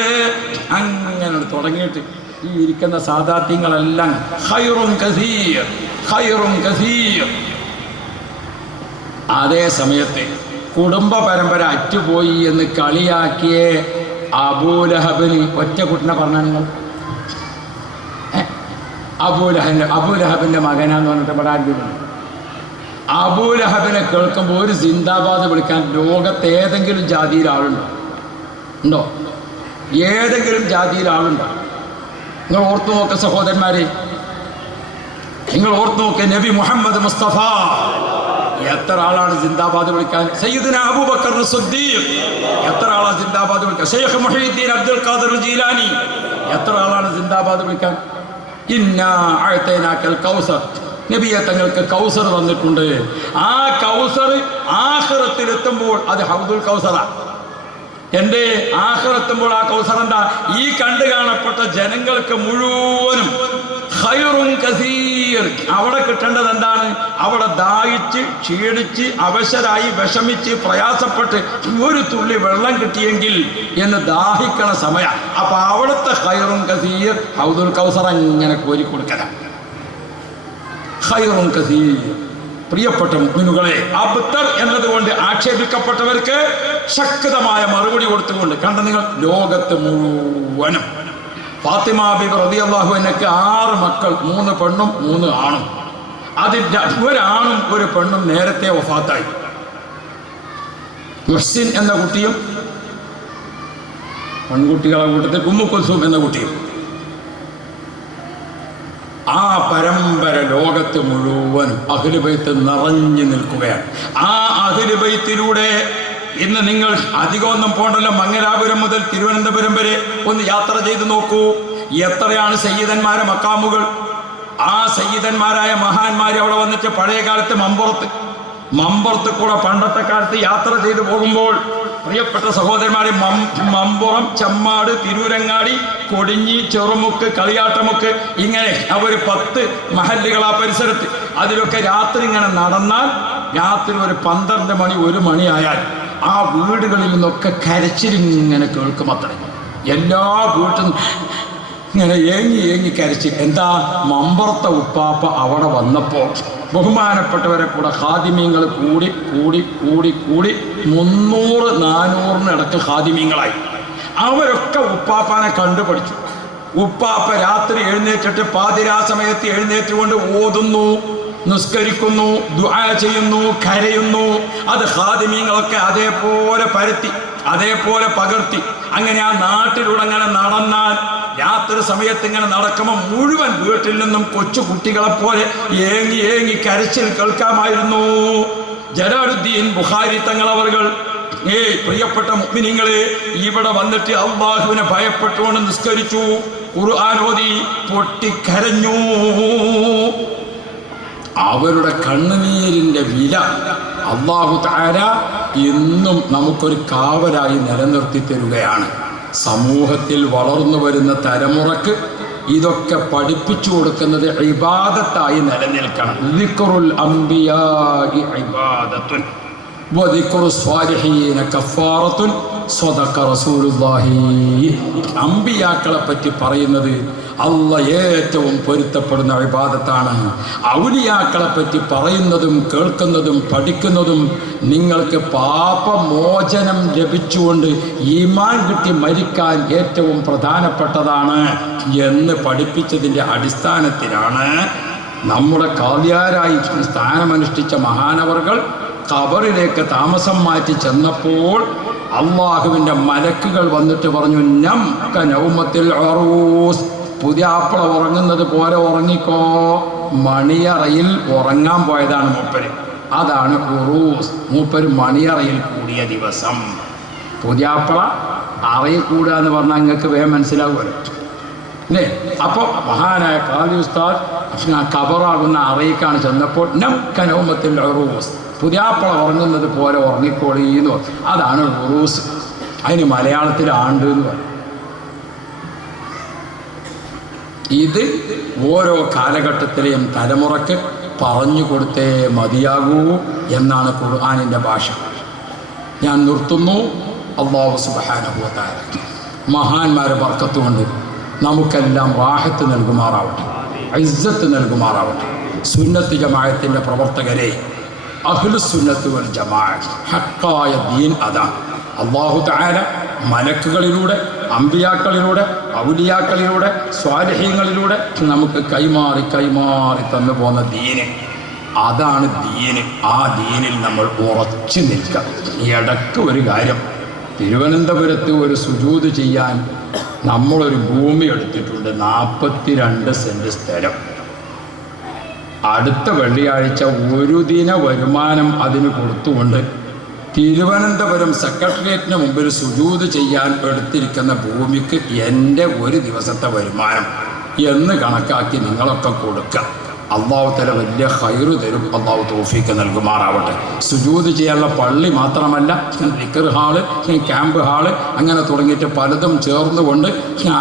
അങ്ങനെ തുടങ്ങിയിട്ട് ഈ ഇരിക്കുന്ന സാദാത്യങ്ങളെല്ലാം ഖൈറുൻ കസീർ, ഖൈറുൻ കസീർ. അതേ സമയത്ത് കുടുംബ പരമ്പര അറ്റുപോയി എന്ന് കളിയാക്കിയ അബൂലഹബിന് ഒറ്റ കുട്ടിനെ പറഞ്ഞാൽ നിങ്ങൾ അബൂലഹബിൻ്റെ മകനാന്ന് പറഞ്ഞിട്ട് ഇവിടെ ആഗ്രഹിക്കുന്നു. അബൂലഹബിനെ കേൾക്കുമ്പോൾ ഒരു സിന്ദാബാദ് വിളിക്കാൻ ലോകത്ത് ഏതെങ്കിലും ജാതിയിൽ ആളുണ്ടോ? ഉണ്ടോ? ഏതെങ്കിലും ജാതിയിൽ ആളുണ്ടോ? നിങ്ങൾ ഓർത്തു നോക്ക സഹോദരന്മാരെ, നിങ്ങൾ ഓർത്തു നോക്ക്. നബി മുഹമ്മദ് മുസ്തഫ എത്ര ആളാണ് സിന്ദാബാദ് വിളിക്കാൻ? സയ്യിദുന അബൂബക്കർ സിദ്ദീഖ് എത്ര ആളാണ് സിന്ദാബാദ് വിളിക്കാൻ? ഷെയ്ഖ് മുഹീദ്ദീൻ അബ്ദുൽ ഖാദിർ ജീലാനി എത്ര ആളാണ് സിന്ദാബാദ് വിളിക്കാൻ? ഇന്നാ അഅ്തൈനാക്കൽ കൗസർ. നബിയെ തങ്ങൾക്ക് കൗസർ തന്നിട്ടുണ്ട്. ആ കൗസർ ആഖിറത്തിലെത്തുമ്പോൾ അത് ഹൗദുൽ കൗസറാണ്. എൻ്റെ ആഖിറത്തുമ്പോൾ ആ കൗസർ എന്താ? ഈ കണ്ടു കാണപ്പെട്ട ജനങ്ങൾക്ക് മുഴുവനും ഖൈറുൻ കസീർ. അവിടെ കിട്ടേണ്ടത് എന്താണ്? അവിടെ ദാഹിച്ച് ക്ഷീണിച്ച് അവശരായി വിഷമിച്ച് പ്രയാസപ്പെട്ട് ഒരു തുള്ളി വെള്ളം കിട്ടിയെങ്കിൽ എന്ന് ദാഹിക്കണ സമയം. അപ്പൊ അവിടുത്തെ ഖൈറുൻ കസീർ ഹൗദുൽ കൗസർ അങ്ങനെ കോരിക്കൊടുക്കല. ഖൈറുൻ കസീർ. പ്രിയപ്പെട്ട മുഅ്മിനുകളെ, അബ്തർ എന്നതുകൊണ്ട് ആക്ഷേപിക്കപ്പെട്ടവർക്ക് ശക്തമായ മറുപടി കൊടുത്തുകൊണ്ട് കണ്ട നിങ്ങൾ ലോകത്ത് മുഴുവനും ഫാത്തിമ ബീബി റളിയല്ലാഹു അൻഹയ്ക്ക് 6 മക്കൾ, 3 പെണ്ണും 3 ആണും. അതിൽ ഒരാണും ഒരു പെണ്ണും നേരത്തെ വഫാത്തായി. മുഹ്സിൻ എന്ന കുട്ടിയും പെൺകുട്ടികളെ കൂട്ടത്തിൽ ഉമ്മു കുൽസൂം എന്ന കുട്ടിയും. ആ പരമ്പര ലോകത്ത് മുഴുവനും അഹ്ലു ബൈത്ത് നിറഞ്ഞു നിൽക്കുകയാണ്. ആ അഹ്ലു ബൈത്തിലൂടെ ഇന്ന് നിങ്ങൾ അധികമൊന്നും പോണ്ടല്ലോ, മംഗലാപുരം മുതൽ തിരുവനന്തപുരം വരെ ഒന്ന് യാത്ര ചെയ്ത് നോക്കൂ. എത്രയാണ് സയ്യിദന്മാരെ മക്കാമുകൾ. ആ സയ്യിദന്മാരായ മഹാന്മാർ അവിടെ വന്നിട്ട് പഴയ കാലത്ത് മമ്പുറത്ത് കൂടെ പണ്ടത്തെ കാലത്ത് യാത്ര ചെയ്തു പോകുമ്പോൾ പ്രിയപ്പെട്ട സഹോദരന്മാരെ, മമ്പുറം, ചെമ്മാട്, തിരൂരങ്ങാടി, കൊടിഞ്ഞി, ചെറുമുക്ക്, കളിയാട്ടമുക്ക്, ഇങ്ങനെ അവർ 10 മഹല്ലുകൾ ആ പരിസരത്ത്. അതിലൊക്കെ രാത്രി ഇങ്ങനെ നടന്നാൽ രാത്രി ഒരു 12 മണി 1 മണി ആയാൽ ആ വീടുകളിൽ നിന്നൊക്കെ കരച്ചിലിങ്ങനെ കേൾക്കുമത്രേ. എല്ലാ വീട്ടിൽ ഇങ്ങനെ ഏങ്ങി കരച്ചിൽ. എന്താ? മമ്പുറത്തെ ഉപ്പാപ്പ അവിടെ വന്നപ്പോൾ ബഹുമാനപ്പെട്ടവരെ കൂടെ ഖാദിമീങ്ങൾ കൂടി 300-400 ഖാദിമീങ്ങളായി. അവരൊക്കെ ഉപ്പാപ്പാനെ കണ്ടുപഠിച്ചു. ഉപ്പാപ്പ രാത്രി എഴുന്നേറ്റിട്ട് പാതിരാ സമയത്ത് എഴുന്നേറ്റുകൊണ്ട് ഓതുന്നു, നിസ്കരിക്കുന്നു, ദുആ ചെയ്യുന്നു, കരയുന്നു. അത് ഖാദിമീങ്ങളൊക്കെ അതേപോലെ പരത്തി, അതേപോലെ പകർത്തി. അങ്ങനെ ആ നാട്ടിലൂടെ അങ്ങനെ നടന്നാൽ രാത്രി സമയത്ത് ഇങ്ങനെ നടക്കുമ്പോൾ മുഴുവൻ വീട്ടിൽ നിന്നും കൊച്ചു കുട്ടികളെപ്പോലെ ഏങ്ങി കരച്ചിൽ കേൾക്കാമായിരുന്നു. ജലാലുദ്ദീൻ ബുഖാരി തങ്ങളവர்கள் പ്രിയപ്പെട്ട മുഅ്മിനീങ്ങളെ ഇവിടെ വന്നിട്ട് അല്ലാഹുവിനെ ഭയപ്പെട്ടുകൊണ്ട് നിസ്കരിച്ചു, ഖുർആൻ ഓതി, പൊട്ടിക്കരഞ്ഞു. അവരുടെ കണ്ണുനീരിന്റെ വില അല്ലാഹു തആല ഇന്നും നമുക്കൊരു കാവലായി നിലനിർത്തി തരുകയാണ്. സമൂഹത്തിൽ വളർന്നു വരുന്ന തലമുറക്ക് ഇതൊക്കെ പഠിപ്പിച്ചു കൊടുക്കുന്നത് ഇബാദത്തായി നിലനിൽക്കണം. ദിക്റുൽ അംബിയാഇ ഇബാദത്തുൻ വദിക്റുസ് സ്വാലിഹീന കഫാറത്തുൻ സ്വദഖ റസൂലുള്ളാഹി. അംബിയാക്കളെ പറ്റി പറയുന്നത് അല്ലാഹ് ഏറ്റവും പൊരുത്തപ്പെടുന്ന ഇബാദത്താണ്. ഔലിയാക്കളെ പറ്റി പറയുന്നതും കേൾക്കുന്നതും പഠിക്കുന്നതും നിങ്ങൾക്ക് പാപമോചനം ലഭിച്ചുകൊണ്ട് ഈമാൻ കിട്ടി മരിക്കാൻ ഏറ്റവും പ്രധാനപ്പെട്ടതാണ് എന്ന് പഠിപ്പിച്ചതിൻ്റെ അടിസ്ഥാനത്തിലാണ് നമ്മുടെ കാവ്യാരായി സ്ഥാനമനുഷ്ഠിച്ച മഹാനവറുകൾ ഖബറിലേക്ക് താമസം മാറ്റി ചെന്നപ്പോൾ അള്ളാഹുവിൻ്റെ മലക്കുകൾ വന്നിട്ട് പറഞ്ഞു, നം കനൗമത്തിൽ അറൂസ്, പുതിയാപ്പിള ഉറങ്ങുന്നത് പോലെ ഉറങ്ങിക്കോ. മണിയറയിൽ ഉറങ്ങാൻ പോയതാണ് മൂപ്പര്, അതാണ് ഉറൂസ്. മൂപ്പര് മണിയറയിൽ കൂടിയ ദിവസം. പുതിയാപ്പിള അറയിൽ കൂടുക എന്ന് പറഞ്ഞാൽ നിങ്ങൾക്ക് വേഗം മനസ്സിലാവുമല്ലോ അല്ലേ? അപ്പോൾ മഹാനായ ഖാദി ഉസ്താദ് ഖബറാകുന്ന അറയിക്കാണ് ചെന്നപ്പോൾ നം കനൗമത്തിൽ ഉറൂസ്, പുതിയാപ്പിള ഉറങ്ങുന്നത് പോലെ ഉറങ്ങിക്കോളീന്ന് പറഞ്ഞു. അതാണ് ഉറൂസ്. അതിന് മലയാളത്തിൽ ആണ്ട് എന്ന് പറയും. ഇത് ഓരോ കാലഘട്ടത്തിലെയും തലമുറക്ക് പറഞ്ഞു കൊടുത്തേ മതിയാകൂ എന്നാണ് ഖുർആനിൻ്റെ ഭാഷ. ഞാൻ നിർത്തുന്നു. അല്ലാഹു സുബ്ഹാനഹു വ തആല മഹാന്മാരെ ബർക്കത്തുകൊണ്ട് നമുക്കെല്ലാം റാഹത്ത് നൽകുമാറാവട്ടെ, ഇസ്സത്ത് നൽകുമാറാവട്ടെ. സുന്നത്ത് ജമാഅത്തിൻ്റെ പ്രവർത്തകരെ, അഹ്ലുസുന്നത്ത് വൽ ജമാഅത്ത് ഹക്കായ ദീൻ അതാണ്. അല്ലാഹു തആല മലക്കുകളിലൂടെ, അമ്പിയാക്കളിലൂടെ, ഔലിയാക്കളിലൂടെ, സ്വാലിഹീങ്ങളിലൂടെ നമുക്ക് കൈമാറി കൈമാറി തന്നു പോകുന്ന ദീന്, അതാണ് ദീന്. ആ ദീനിൽ നമ്മൾ ഉറച്ചു നിൽക്കാം. ഇടയ്ക്ക് ഒരു കാര്യം, തിരുവനന്തപുരത്ത് ഒരു സുജൂദ് ചെയ്യാൻ നമ്മളൊരു ഭൂമി എടുത്തിട്ടുണ്ട്, 42 സെൻറ്റ് സ്ഥലം. അടുത്ത വെള്ളിയാഴ്ച ഒരു ദിന വരുമാനം അതിന് കൊടുത്തുകൊണ്ട് തിരുവനന്തപുരം സെക്രട്ടേറിയറ്റിന് മുമ്പിൽ സുജൂദ് ചെയ്യാൻ എടുത്തിരിക്കുന്ന ഭൂമിക്ക് എൻ്റെ ഒരു ദിവസത്തെ വരുമാനം എന്ന് കണക്കാക്കി നിങ്ങളൊക്കെ കൊടുക്കുക. അള്ളാഹു തആല വലിയ ഖൈറ് തരും. അള്ളാഹു തൗഫീഖ് നൽകുമാറാവട്ടെ. സുജൂദ് ചെയ്യാനുള്ള പള്ളി മാത്രമല്ല, ദിക്ർ ഹാള്, ക്യാമ്പ് ഹാള്, അങ്ങനെ തുടങ്ങിയിട്ട് പലതും ചേർന്നുകൊണ്ട്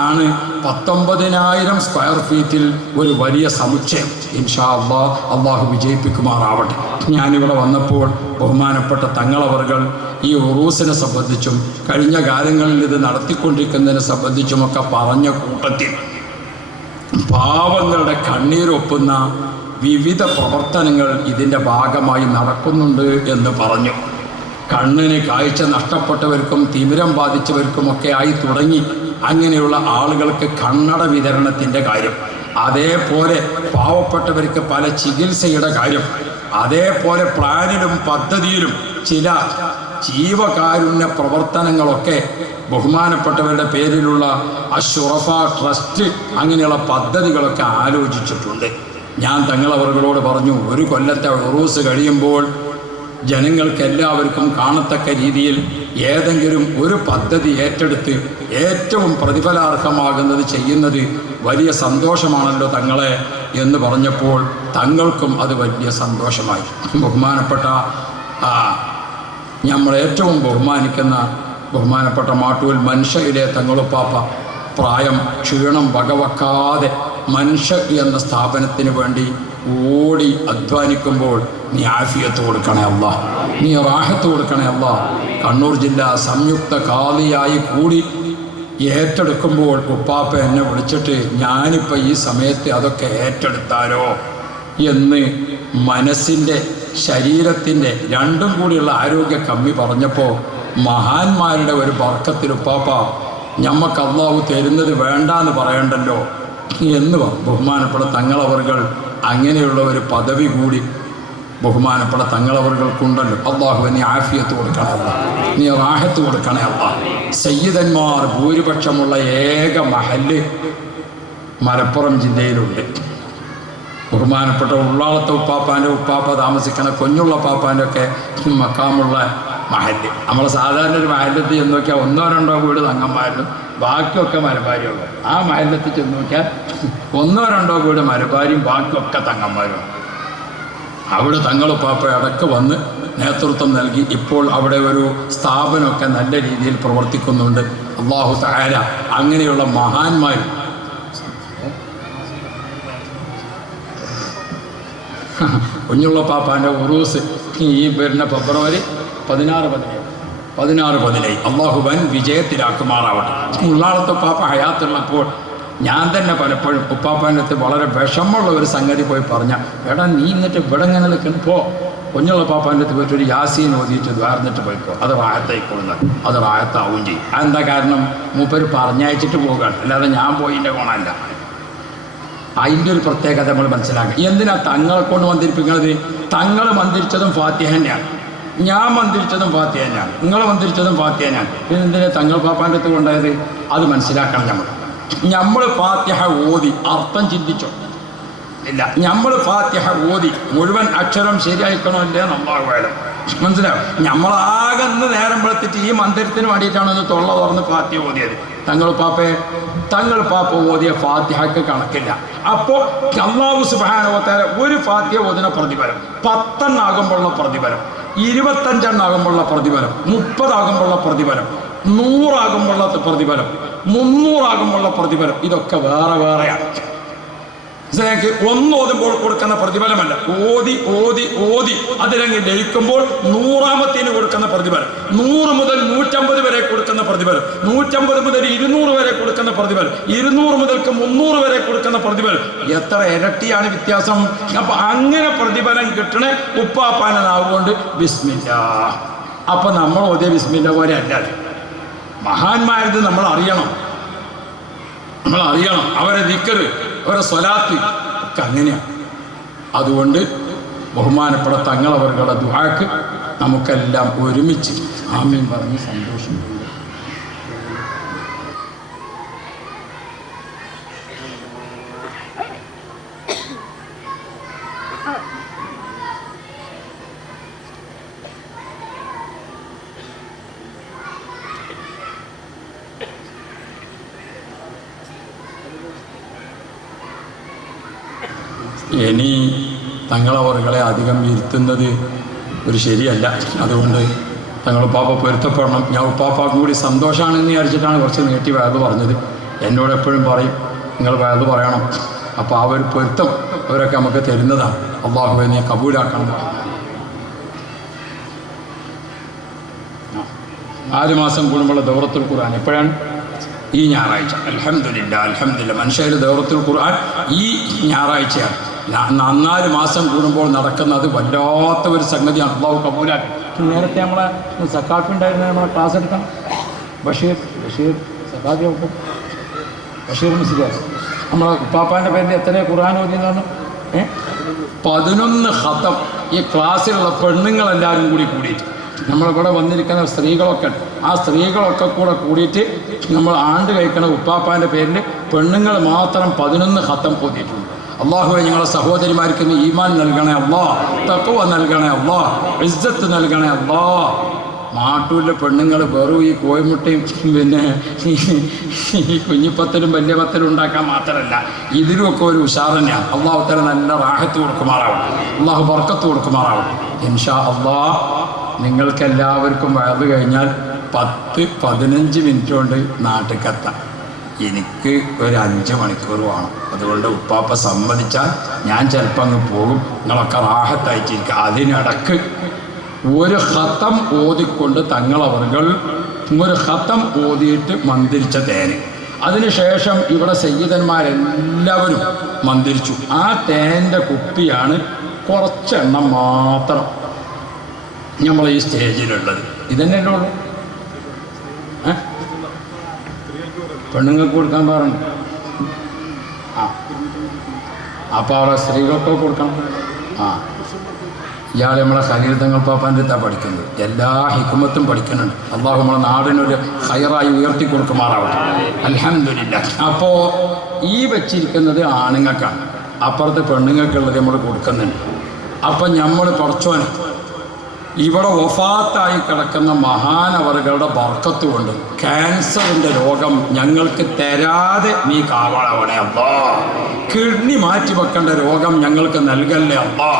ആണ് 19,000 സ്ക്വയർ ഫീറ്റിൽ ഒരു വലിയ സമുച്ചയം. ഇൻഷാ അല്ലാഹ് അള്ളാഹു വിജയിപ്പിക്കുമാറാവട്ടെ. ഞാനിവിടെ വന്നപ്പോൾ ബഹുമാനപ്പെട്ട തങ്ങളവറുകൾ ഈ ഉറൂസിനെ സംബന്ധിച്ചും കഴിഞ്ഞ കാലങ്ങളിൽ ഇത് നടത്തിക്കൊണ്ടിരിക്കുന്നതിനെ സംബന്ധിച്ചുമൊക്കെ പറഞ്ഞ കൂട്ടത്തിൽ പാവങ്ങളുടെ കണ്ണീരൊപ്പുന്ന വിവിധ പ്രവർത്തനങ്ങൾ ഇതിൻ്റെ ഭാഗമായി നടക്കുന്നുണ്ട് എന്ന് പറഞ്ഞു. കണ്ണിന് കാഴ്ച നഷ്ടപ്പെട്ടവർക്കും തിമിരം ബാധിച്ചവർക്കുമൊക്കെ ആയി തുടങ്ങി അങ്ങനെയുള്ള ആളുകൾക്ക് കണ്ണട വിതരണത്തിൻ്റെ കാര്യം, അതേപോലെ പാവപ്പെട്ടവർക്ക് പല ചികിത്സയുടെ കാര്യം, അതേപോലെ പ്ലാനിലും പദ്ധതിയിലും ചില ജീവകാരുണ്യ പ്രവർത്തനങ്ങളൊക്കെ ബഹുമാനപ്പെട്ടവരുടെ പേരിലുള്ള അഷ്റഫ ട്രസ്റ്റ് അങ്ങനെയുള്ള പദ്ധതികളൊക്കെ ആലോചിച്ചിട്ടുണ്ട്. ഞാൻ തങ്ങളവറുകളോട് പറഞ്ഞു, ഒരു കൊല്ലത്തെ ഉറൂസ് കഴിയുമ്പോൾ ജനങ്ങൾക്കെല്ലാവർക്കും കാണത്തക്ക രീതിയിൽ ഏതെങ്കിലും ഒരു പദ്ധതി ഏറ്റെടുത്ത് ഏറ്റവും പ്രതിഫലാർഹമാകുന്നത് ചെയ്യുന്നത് വലിയ സന്തോഷമാണല്ലോ തങ്ങളെ എന്ന് പറഞ്ഞപ്പോൾ തങ്ങൾക്കും അത് വലിയ സന്തോഷമായി. ബഹുമാനപ്പെട്ട നമ്മൾ ഏറ്റവും ബഹുമാനിക്കുന്ന ബഹുമാനപ്പെട്ട മാട്ടൂൽ മൻഷയിലെ തങ്ങളുപ്പാപ്പ പ്രായം ക്ഷീണം വകവെക്കാതെ മൻഷ എന്ന സ്ഥാപനത്തിന് വേണ്ടി ഓടി അധ്വാനിക്കുമ്പോൾ നീ ആഫിയത്ത് കൊടുക്കണേ അല്ലാ, നീ റാഹത്ത് കൊടുക്കണേ അല്ലാ. കണ്ണൂർ ജില്ല സംയുക്ത ഖാദിയായി കൂടി ഏറ്റെടുക്കുമ്പോൾ ഉപ്പാപ്പ എന്നെ വിളിച്ചിട്ട് ഞാനിപ്പോൾ ഈ സമയത്ത് അതൊക്കെ ഏറ്റെടുത്താലോ എന്ന് മനസ്സിൻ്റെ ശരീരത്തിൻ്റെ രണ്ടും കൂടിയുള്ള ആരോഗ്യ കമ്മി പറഞ്ഞപ്പോൾ മഹാന്മാരുടെ ഒരു ബർക്കത്തിൽ ഉപ്പാപ്പ ഞമ്മക്ക് അല്ലാഹു തരുന്നത് വേണ്ടാന്ന് പറയണ്ടല്ലോ എന്ന് ബഹുമാനപ്പെട്ട തങ്ങളവറുകൾ അങ്ങനെയുള്ള ഒരു പദവി കൂടി ബഹുമാനപ്പെട്ട തങ്ങളവറുകൾക്കുണ്ടല്ലോ. അല്ലാഹു നീ ആഫിയത്ത് കൊടുക്കണേ അല്ലാ, നീ റാഹത്ത് കൊടുക്കണേ അല്ലാ. സയ്യിദന്മാർ ഭൂരിപക്ഷമുള്ള ഏക മഹല്ല് മലപ്പുറം ജില്ലയിലുണ്ട്. ബഹുമാനപ്പെട്ട ഉള്ളാളത്തെ ഉപ്പാപ്പാൻ്റെ ഉപ്പാപ്പ താമസിക്കണ കൊഞ്ഞുള്ള പാപ്പാൻ്റെ ഒക്കെ മക്കാമുള്ള മഹല്ല്. നമ്മൾ സാധാരണ ഒരു മഹല്ലത്തിൽ ചെന്ന് നോക്കിയാൽ 1-2 വീട് തങ്ങന്മാരും ബാക്കിയൊക്കെ മലബാരിയുള്ളൂ. ആ മഹല്ലത്തിൽ ചെന്ന് നോക്കിയാൽ 1-2 വീട് മലബാരിയും ബാക്കിയൊക്കെ തങ്ങന്മാരും. അവിടെ തങ്ങളുപ്പാപ്പ അടക്കം വന്ന് നേതൃത്വം നൽകി. ഇപ്പോൾ അവിടെ ഒരു സ്ഥാപനമൊക്കെ നല്ല രീതിയിൽ പ്രവർത്തിക്കുന്നുണ്ട്. അല്ലാഹു തആല അങ്ങനെയുള്ള മഹാന്മാർ കുഞ്ഞുള്ള പാപ്പാൻ്റെ ഉറൂസ് ഈ വരുന്ന ഫെബ്രുവരി 16-17 അള്ളാഹു വൻ വിജയത്തിലാക്കുമാറാവട്ടെ. ഉള്ളാളത്തെ പാപ്പ ഹയാത്തുള്ളപ്പോൾ ഞാൻ തന്നെ പലപ്പോഴും ഉപ്പാപ്പാൻ്റെ അടുത്ത് വളരെ വിഷമമുള്ള ഒരു സംഗതി പോയി പറഞ്ഞ, എടാ നീ എന്നിട്ട് ഇവിടെ ഇങ്ങനെ നിൽക്കുമ്പോൾ കുഞ്ഞുള്ള പാപ്പാൻ്റെ അടുത്ത് പോയിട്ട് ഒരു യാസീൻ ഓതിയിട്ട് ദ്വാർന്നിട്ട് പോയിക്കോ, അത് റായത്തായിക്കൊള്ളുന്നത്, അത് റായത്താവും ചെയ്യും. അതെന്താ കാരണം? മൂപ്പര് പറഞ്ഞയച്ചിട്ട് പോകുകയാണ്, അല്ലാതെ ഞാൻ പോയിൻ്റെ ഗുണമല്ല. അതിൻ്റെ ഒരു പ്രത്യേകത നമ്മൾ മനസ്സിലാക്കുക. എന്തിനാ തങ്ങളെ കൊണ്ട് മന്ത്രിപ്പിക്കുന്നത്? തങ്ങൾ മന്ത്രിച്ചതും ഫാത്തിഹ തന്നെയാണ്, ഞാൻ മന്ത്രിച്ചതും ഫാത്തിഹ തന്നെയാണ്, നിങ്ങൾ മന്ത്രിച്ചതും ഫാത്തിഹ തന്നെയാണ്. പിന്നെ എന്തിനാ തങ്ങൾ പാപ്പാൻ്റെ അടുത്ത് കൊണ്ടായത്? അത് മനസ്സിലാക്കണം. നമ്മൾ ഫാത്തിഹ ഓതി അർത്ഥം ചിന്തിച്ചോ ഇല്ല, നമ്മൾ ഫാത്തിഹ ഓതി മുഴുവൻ അക്ഷരം ശരിയായിക്കണമല്ലേ നമ്മളാകും. മനസ്സിലാവും? നമ്മളാകെ നേരം വെളുത്തിട്ട് ഈ മന്ദിരത്തിന് വേണ്ടിയിട്ടാണ് ഒന്ന് തൊള്ള തുറന്ന് ഫാത്തിഹ ഓതിയത്. തങ്ങൾ പാപ്പ ഓതിയ ഫാത്തിഹയ്ക്ക് കണക്കില്ല. അപ്പോൾ അല്ലാഹു സുബ്ഹാനഹു വ തആല ഒരു ഫാത്തിഹ ഓതിന പ്രതിഫലം 10 ആകുമ്പോഴുള്ള പ്രതിഫലം, 25 ആകുമ്പോഴുള്ള പ്രതിഫലം, 30 ആകുമ്പോഴുള്ള പ്രതിഫലം, 100 ആകുമ്പോഴുള്ള പ്രതിഫലം, 300 ആകുമ്പോഴുള്ള പ്രതിഫലം, ഇതൊക്കെ വേറെ വേറെയാണ്. ഒന്ന് ഓതുമ്പോൾ കൊടുക്കുന്ന പ്രതിഫലമല്ല, ഓതി ഓതി ഓതി അതിലങ്ങ് ലയിക്കുമ്പോൾ 100ാമത്തിന് കൊടുക്കുന്ന പ്രതിഫലം, 100 മുതൽ 150 വരെ കൊടുക്കുന്ന പ്രതിഫലം, 150 മുതൽ 200 വരെ കൊടുക്കുന്ന പ്രതിഫലം, 200 മുതൽക്ക് 300 വരെ കൊടുക്കുന്ന പ്രതിഫലം. എത്ര ഇരട്ടിയാണ് വ്യത്യാസം! അപ്പൊ അങ്ങനെ പ്രതിഫലം കിട്ടണ ഉപ്പാപ്പാനാവുകൊണ്ട് ബിസ്മില്ലാ. അപ്പൊ നമ്മൾ ഓതിയ ബിസ്മില്ല പോലെ അല്ല, മഹാന്മാരത് നമ്മൾ അറിയണം. അവരെ ദിക്റ്, അവരെ സ്വലാത്ത് ഒക്കെ അങ്ങനെയാണ്. അതുകൊണ്ട് ബഹുമാനപ്പെട്ട തങ്ങളവരുടെ ദുആക്ക് നമുക്കെല്ലാം ഒരുമിച്ച് ആമീൻ പറഞ്ഞ് സന്തോഷിക്കുന്നു. ഇനി തങ്ങളവറുകളെ അധികം ഇരുത്തുന്നത് ഒരു ശരിയല്ല. അതുകൊണ്ട് തങ്ങൾ ഉപ്പാപ്പ പൊരുത്തപ്പെടണം. ഞാൻ ഉപ്പാപ്പാക്കും കൂടി സന്തോഷമാണെന്ന് വിചാരിച്ചിട്ടാണ് കുറച്ച് നീട്ടി വയത് പറഞ്ഞത്. എന്നോട് എപ്പോഴും പറയും നിങ്ങൾ വയത് പറയണം. അപ്പോൾ ആ ഒരു പൊരുത്തം അവരൊക്കെ നമുക്ക് തരുന്നതാണ്. അല്ലാഹുവേ നീ കബൂലാക്കണം. 4 മാസം കൂടുമ്പോൾ ദൗറത്തുൽ ഖുർആൻ എപ്പോഴാണ്? ഈ ഞായറാഴ്ച. അൽഹംദുലില്ലാ മനുഷ്യർ ദൗറത്തുൽ ഖുർആൻ ഈ ഞായറാഴ്ചയാണ്. 4 മാസം കൂടുമ്പോൾ നടക്കുന്നത് വല്ലാത്ത ഒരു സംഗതിയാണ്. അല്ലാഹു കബൂലാക്കി. നേരത്തെ നമ്മളെ സക്കാഫി ഉണ്ടായിരുന്ന നമ്മളെ ക്ലാസ് എടുക്കണം. ബഷീർ സക്കാഫി ഒപ്പം ബഷീർ മുസ്ലിയാർ നമ്മളെ ഉപ്പാപ്പാൻ്റെ പേരിൽ എത്ര ഖുർആൻ ഓതിയതാണ്? 11 ഖത്തം. ഈ ക്ലാസ്സിലുള്ള പെണ്ണുങ്ങളെല്ലാവരും കൂടിയിട്ട് നമ്മളിവിടെ വന്നിരിക്കുന്ന സ്ത്രീകളൊക്കെ ഉണ്ട്. ആ സ്ത്രീകളൊക്കെ കൂടിയിട്ട് നമ്മൾ ആണ്ട് കഴിക്കണ ഉപ്പാപ്പാൻ്റെ പേരിൽ പെണ്ണുങ്ങൾ മാത്രം 11 ഖത്തം ഓതിയിട്ടുണ്ട്. അല്ലാഹുവേ ഞങ്ങളെ സഹോദരിമാർക്ക് നീ ഈമാൻ നൽകണേ അല്ലാ, തഖ്വ നൽകണേ അല്ലാ, ഇസ്സത്ത് നൽകണേ അല്ലാ. മാട്ടൂരിലെ പെണ്ണുങ്ങൾ വെറും ഈ കോഴിമുട്ടയും പിന്നെ ഈ കുഞ്ഞിപ്പത്തലും വലിയ പത്തലും ഉണ്ടാക്കാൻ മാത്രമല്ല ഇതിലുമൊക്കെ ഒരു ഉഷാർ തന്നെയാണ്. അല്ലാഹു തആല നല്ല റാഹത്ത് കൊടുക്കുമാറാവട്ടെ, അല്ലാഹു ബർക്കത്ത് കൊടുക്കുമാറാവട്ടെ. ഇൻഷാ അല്ലാഹ് നിങ്ങൾക്കെല്ലാവർക്കും വയത് കഴിഞ്ഞാൽ 10-15 മിനിറ്റ് കൊണ്ട് നാട്ടിലെത്താം. എനിക്ക് ഒരു 5 മണിക്കൂർ വേണം. അതുകൊണ്ട് ഉപ്പാപ്പ സമ്മതിച്ചാൽ ഞാൻ ചിലപ്പോൾ അങ്ങ് പോകും. നിങ്ങളൊക്കെ റാഹത്തായിട്ടിരിക്കുക. അതിനിടക്ക് ഒരു ഖത്തം ഓതിക്കൊണ്ട് തങ്ങളവറുകൾ ഒരു ഖത്തം ഓതിയിട്ട് മന്ത്രിച്ച തേന്, അതിനുശേഷം ഇവിടെ സയ്യിദന്മാരെല്ലാവരും മന്ത്രിച്ചു. ആ തേൻ്റെ കുപ്പിയാണ് കുറച്ചെണ്ണം മാത്രം നമ്മൾ ഈ സ്റ്റേജിലുള്ളത്. ഇതന്നെയല്ലേ ഉള്ളൂ. പെണ്ണുങ്ങൾക്ക് കൊടുക്കാൻ പറഞ്ഞു. അപ്പോൾ അവിടെ സ്ത്രീകൾക്കൊക്കെ കൊടുക്കണം. ഇയാൾ നമ്മളെ ഖലീൽ തങ്ങൾ പാപ്പാൻ്റെ അടുത്താണ് പഠിക്കുന്നത്. എല്ലാ ഹിക്മത്തും പഠിക്കുന്നുണ്ട്. അല്ലാഹു നമ്മളെ നാടിനൊരു ഖൈറായി ഉയർത്തി കൊടുക്കുമാറാവട്ടെ. അൽഹംദുലില്ലാ. അപ്പോൾ ഈ വെച്ചിരിക്കുന്നത് ആണുങ്ങൾക്കാണ്. അപ്പുറത്ത് പെണ്ണുങ്ങൾക്കുള്ളത് നമ്മൾ കൊടുക്കുന്നുണ്ട്. അപ്പം നമ്മൾ പഠിച്ചോൻ ഇവിടെ വഫാത്തായി കിടക്കുന്ന മഹാനവറുകളുടെ ബർക്കത്ത് കൊണ്ട് ക്യാൻസറിൻ്റെ രോഗം ഞങ്ങൾക്ക് തരാതെ നീ കാവളവണേ അല്ലാ. കിഡ്നി മാറ്റി വെക്കേണ്ട രോഗം ഞങ്ങൾക്ക് നൽകല്ലേ അല്ലാ.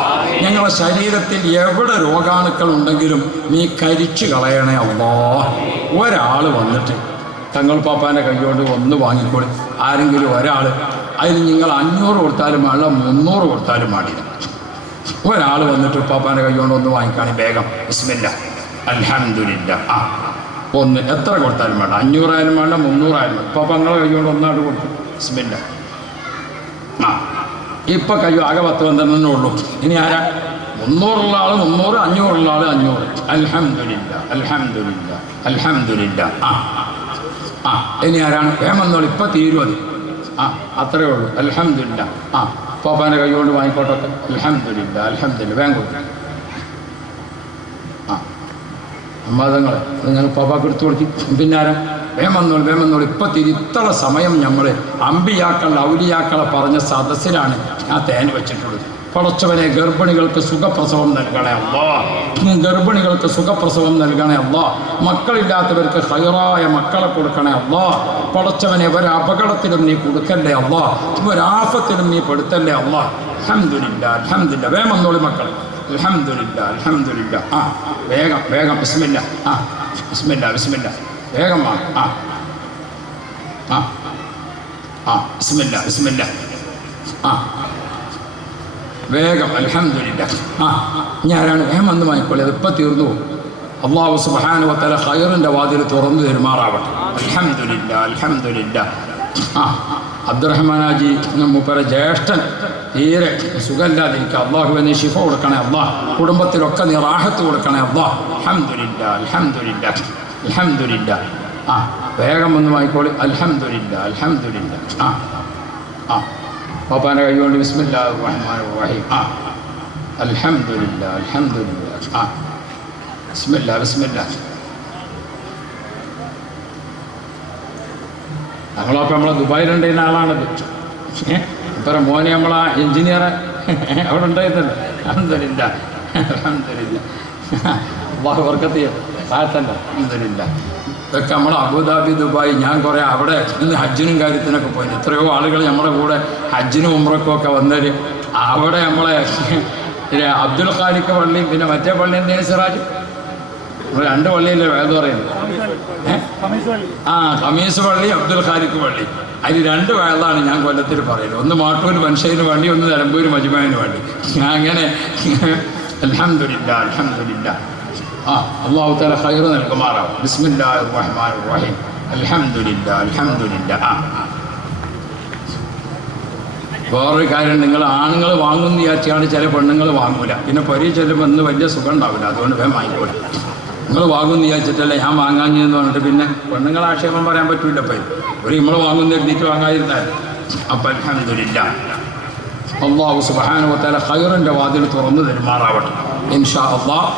ഞങ്ങളുടെ ശരീരത്തിൽ എവിടെ രോഗാണുക്കൾ ഉണ്ടെങ്കിലും നീ കരിച്ചു കളയണേ അല്ലാ. ഒരാൾ വന്നിട്ട് തങ്ങൾ പാപ്പാൻ്റെ കൈകൊണ്ട് ഒന്ന് വാങ്ങിക്കോളി. ആരെങ്കിലും ഒരാൾ, അതിന് നിങ്ങൾ 500 കൊടുത്താലും വേണ്ട, 300 കൊടുത്താലും പാടില്ല. ഒരാൾ വന്നിട്ട് ഉപ്പാപ്പാൻ്റെ കൈകൊണ്ട് ഒന്ന് വാങ്ങിക്കാണി വേഗം. ബിസ്മില്ല, അൽഹംദുലില്ലാ. ആ ഒന്ന് എത്ര കൊടുത്താലും വേണ്ട, 500 ആയാലും വേണ്ട, 300 ആയാലും വേണ്ട. ഉപ്പാപ്പ നിങ്ങളെ കൈകൊണ്ട് ഒന്നാട് കൊടുത്തു. ബിസ്മില്ല. ആ ഇപ്പം കയ്യോ ആകെ 10-12 ഉള്ളൂ. ഇനി ആരാ? 300 ആൾ 300, 500 ആൾ 500. അൽഹംദുലില്ലാ, അൽഹംദുലില്ലാ, അൽഹംദുലില്ലാ. ആ ആ ഇനി ആരാണ്? വേഗം വന്നോളൂ, ഇപ്പം തീരും അത്. ആ അത്രയേ ഉള്ളൂ. അൽഹംദുലില്ലാ. ആ പാപ്പാൻ്റെ കൈ കൊണ്ട് വാങ്ങിക്കോട്ടെ. അൽഹംദുലില്ലാ, അൽഹംദുലില്ലാ. വേഗം കൊടുക്കും. ആ അമ്മാതങ്ങളെ നിങ്ങൾ പാപ്പാക്ക് എടുത്തു കൊടുക്കും. പിന്നെ ആരാ? വേഗം വന്നോളൂ, വേഗം വന്നോളൂ, ഇപ്പം ഇത്ര സമയം നമ്മൾ അമ്പിയാക്കളെ ഔലിയാക്കളെ പറഞ്ഞ സദസ്സിലാണ് ആ തേൻ വെച്ചിട്ടുള്ളത്. പടച്ചവനെ ഗർഭിണികൾക്ക് സുഖപ്രസവം നൽകണേ അല്ലാ. ഗർഭിണികൾക്ക് സുഖപ്രസവം നൽകണേ അല്ലാ. മക്കളില്ലാത്തവർക്ക് ഹൈറായ മക്കളെ കൊടുക്കണേ അല്ലാ. പടച്ചവനെ ഒരപകടത്തിലും നീ കൊടുക്കല്ലേ അല്ലാ. ഒരാഫത്തിലും നീ പെടുത്തല്ലേ അല്ലാ. അൽഹംദുലില്ലാ, അൽഹംദുലില്ലാ. വേഗം വന്നോളി മക്കളെ. അൽഹംദുലില്ലാ, അൽഹംദുലില്ലാ. ആ വേഗം വേഗം. ബിസ്മില്ല. ആ ബിസ്മില്ല, ബിസ്മില്ല. വേഗം വാ. ആ ആ ആ ബിസ്മില്ല, ബിസ്മില്ല. ആ വേഗം. അൽഹംദുലില്ലാ. ആ ഞാനാണ് വേഗം വന്ന് വാങ്ങിക്കോളി. അതിപ്പോൾ തീർന്നു പോകും. അല്ലാഹു സുബ്ഹാനഹു വ തആല ഖൈറിൻ്റെ വാതിൽ തുറന്നു തരുമാറാവട്ടെ. അൽഹംദുലില്ലാ, അൽഹംദുലില്ലാ. ആ അബ്ദുറഹ്മാൻ ഹാജി മൂപ്പരെ ജ്യേഷ്ഠൻ തീരെ സുഖമില്ലാതിരിക്കുക. അള്ളാഹുവിന് ശിഫ കൊടുക്കണേ അല്ലാ. കുടുംബത്തിലൊക്കെ നീ റാഹത്ത് കൊടുക്കണേ അല്ലാ. അൽഹംദുലില്ലാ, അൽഹംദുലില്ലാ, അൽഹംദുലില്ലാ. ആ വേഗം വന്ന് വാങ്ങിക്കോളി. അൽഹംദുലില്ലാ, അൽഹംദുലില്ലാ. ആ ആ പാപ്പാൻ്റെ കൈ കൊണ്ട് ബിസ്മില്ലാഹിർ റഹ്മാനിർ റഹീം. ആ അൽഹംദുലില്ലാ, അൽഹംദുലില്ലാ. ആ ബിസ്മില്ലാ, ബിസ്മില്ലാ. ഞങ്ങളൊക്കെ നമ്മളെ ദുബായിലുണ്ടായിരുന്ന ആളാണത്. ഇപ്പം മോനെ നമ്മളാ എഞ്ചിനീയർ അവിടെ ഉണ്ടായിരുന്നല്ലോ. അൽഹംദുലില്ലാ, അൽഹംദുലില്ലാ. അല്ലാഹു ബർക്കത്ത് ചെയ്യട്ടെ. സായത്തല്ല. അൽഹംദുലില്ലാ. ഇതൊക്കെ നമ്മൾ അബുദാബി, ദുബായ്, ഞാൻ കുറേ അവിടെ ഇന്ന് ഹജ്ജിനും കാര്യത്തിനൊക്കെ പോയി. എത്രയോ ആളുകൾ നമ്മുടെ കൂടെ ഹജ്ജിനും ഉംറയ്ക്കും ഒക്കെ വന്നവർ. അവിടെ നമ്മളെ അബ്ദുൽ ഖാലിക്ക് പള്ളിയും പിന്നെ മറ്റേ പള്ളി എന്തെങ്കിലും സിറാജ്, നമ്മൾ 2 പള്ളിയല്ലേ വേദം പറയുന്നത്. ആ ഖമീസ് പള്ളി, അബ്ദുൽ ഖാലിക്ക് പള്ളി. അതിൽ 2 വേദമാണ് ഞാൻ കൊല്ലത്തിൽ പറയുന്നത്. ഒന്ന് മാട്ടൂർ മനുഷ്യന് വേണ്ടി, ഒന്ന് നിലമ്പൂർ മജ്മഅന് വേണ്ടി. അങ്ങനെ അൽഹംദുലില്ലാ, അൽഹംദുലില്ലാ. ആ അല്ലാഹു തആല ഖൈർ നൽകുമാറാവും. ബിസ്മില്ലാഹിർ റഹ്മാനിർ റഹീം. അൽഹംദുലില്ലാ, അൽഹംദുലില്ലാ. ആ വേറൊരു കാര്യം, നിങ്ങൾ ആണുങ്ങൾ വാങ്ങുമെന്ന് വിചാരിച്ചാണ് ചില പെണ്ണുങ്ങൾ വാങ്ങൂല. പിന്നെ പൊരി ചെല്ലുമ്പോൾ ഇന്ന് വലിയ സുഖം ഉണ്ടാവില്ല. അതുകൊണ്ട് വേഗം വാങ്ങിക്കോളൂ. നിങ്ങൾ വാങ്ങുമെന്ന് വിചാരിച്ചിട്ടല്ലേ ഞാൻ വാങ്ങാഞ്ഞെന്ന് പറഞ്ഞിട്ട് പിന്നെ പെണ്ണുങ്ങൾ ആക്ഷേപം പറയാൻ പറ്റൂല. അപ്പം ഒരു നമ്മൾ വാങ്ങുന്ന എഴുതിയിട്ട് വാങ്ങാതിരുന്നാൽ. അപ്പം അൽഹംദുലില്ലാ. അല്ലാഹു സുബ്ഹാനഹു വ തആല ഖൈറിൻ്റെ വാതിൽ തുറന്നു തരുമാറാവട്ടെ. ഇൻഷാ അല്ലാഹ്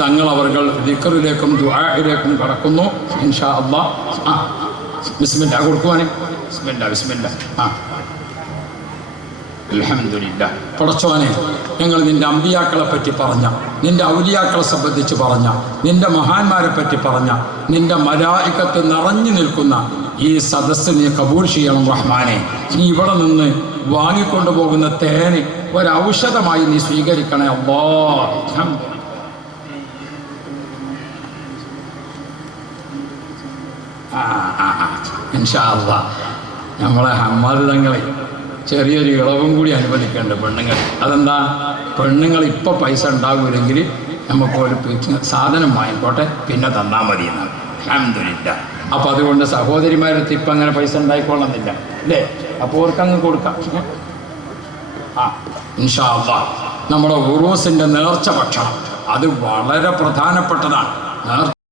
തങ്ങൾ അവർകൾ ദിക്റിലേക്കും ദുആയിലേക്കും കടക്കുന്നു. ഇൻഷാ അല്ലാഹ്. ആ ബിസ്മില്ലാ കൊടുക്കുവാനേ. ബിസ്മില്ലാ, ബിസ്മില്ലാ. ആ അൽഹംദുലില്ലാ. പടച്ചോനെ, ഞങ്ങൾ നിൻ്റെ അമ്പിയാക്കളെ പറ്റി പറഞ്ഞ, നിൻ്റെ ഔലിയാക്കളെ സംബന്ധിച്ച് പറഞ്ഞ, നിൻ്റെ മഹാന്മാരെ പറ്റി പറഞ്ഞ, നിൻ്റെ മലായികത്ത് നിറഞ്ഞു നിൽക്കുന്ന ഈ സദസ്സ് നീ കബൂൽ ചെയ്യണം റഹ്മാനെ. നീ ഇവിടെ നിന്ന് വാങ്ങിക്കൊണ്ടു പോകുന്ന തേന് ഒരൗഷധമായി നീ സ്വീകരിക്കണേ അല്ലാഹ്. ഇൻഷാ അല്ലാഹ് നമ്മളെ ഹമ്മാദ് തങ്ങളെ ചെറിയൊരു ഇളവും കൂടി അനുവദിക്കേണ്ട പെണ്ണുങ്ങൾ. അതെന്താ? പെണ്ണുങ്ങൾ ഇപ്പോൾ പൈസ ഉണ്ടാകൂലെങ്കിൽ നമുക്കൊരു സാധനം വാങ്ങിക്കോട്ടെ, പിന്നെ തന്നാൽ മതി എന്നാണ്. അൽഹംദുലില്ലാ. അപ്പോൾ അതുകൊണ്ട് സഹോദരിമാരത്ത് ഇപ്പം അങ്ങനെ പൈസ ഉണ്ടായിക്കൊള്ളുന്നില്ല അല്ലേ? അപ്പോൾ ഓർക്കങ്ങ് കൊടുക്കാം. ആ ഇൻഷാ അല്ലാഹ് നമ്മുടെ ഉറൂസിൻ്റെ നേർച്ച ഭക്ഷണം അത് വളരെ പ്രധാനപ്പെട്ടതാണ്. നേർച്ച